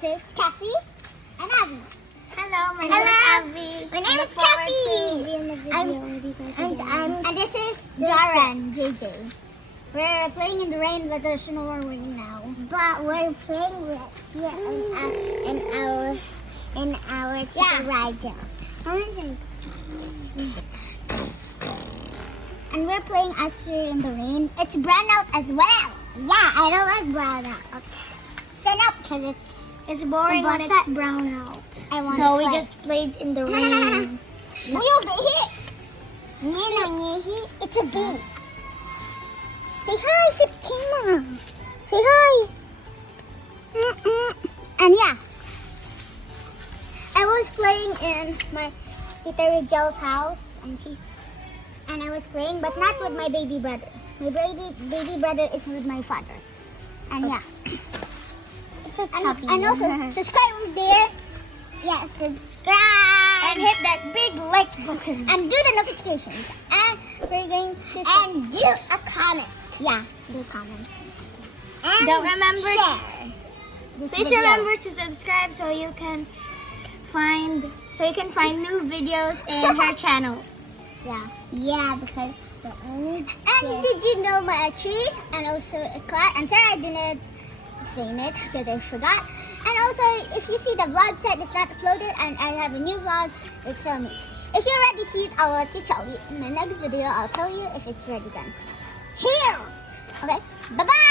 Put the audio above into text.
This is Cassey and Avi. Hello, my name is Avi. My name is Cassey. And this is Jarreyn, JJ. We're playing in the rain, but there's no more rain now. But we're playing with in our radios. And we're playing Usher in the rain. It's brown out as well. Yeah, I don't like brown out. Stand up because It's boring when it's brown out. So we just played in the rain. We'll be hit. It's a bee. Say hi to the camera. Say hi. And yeah, I was playing in my Tita Rigel's house, and I was playing, but not with my baby brother. My baby brother is with my father. And yeah. And also subscribe over there. Yeah, subscribe And hit that big like button. And do the notifications. And we're going to and do a comment. Yeah, do comment. And Don't remember share this Please video. remember to subscribe so you can find new videos in her channel. Yeah, because and did you know my trees and also a cat? I'm sorry I didn't explain it because I forgot. And also, if you see the vlog set is not uploaded and I have a new vlog, it's if you already see it, I'll let you tell you. In the next video, I'll tell you if it's already done. Here! Okay, bye-bye!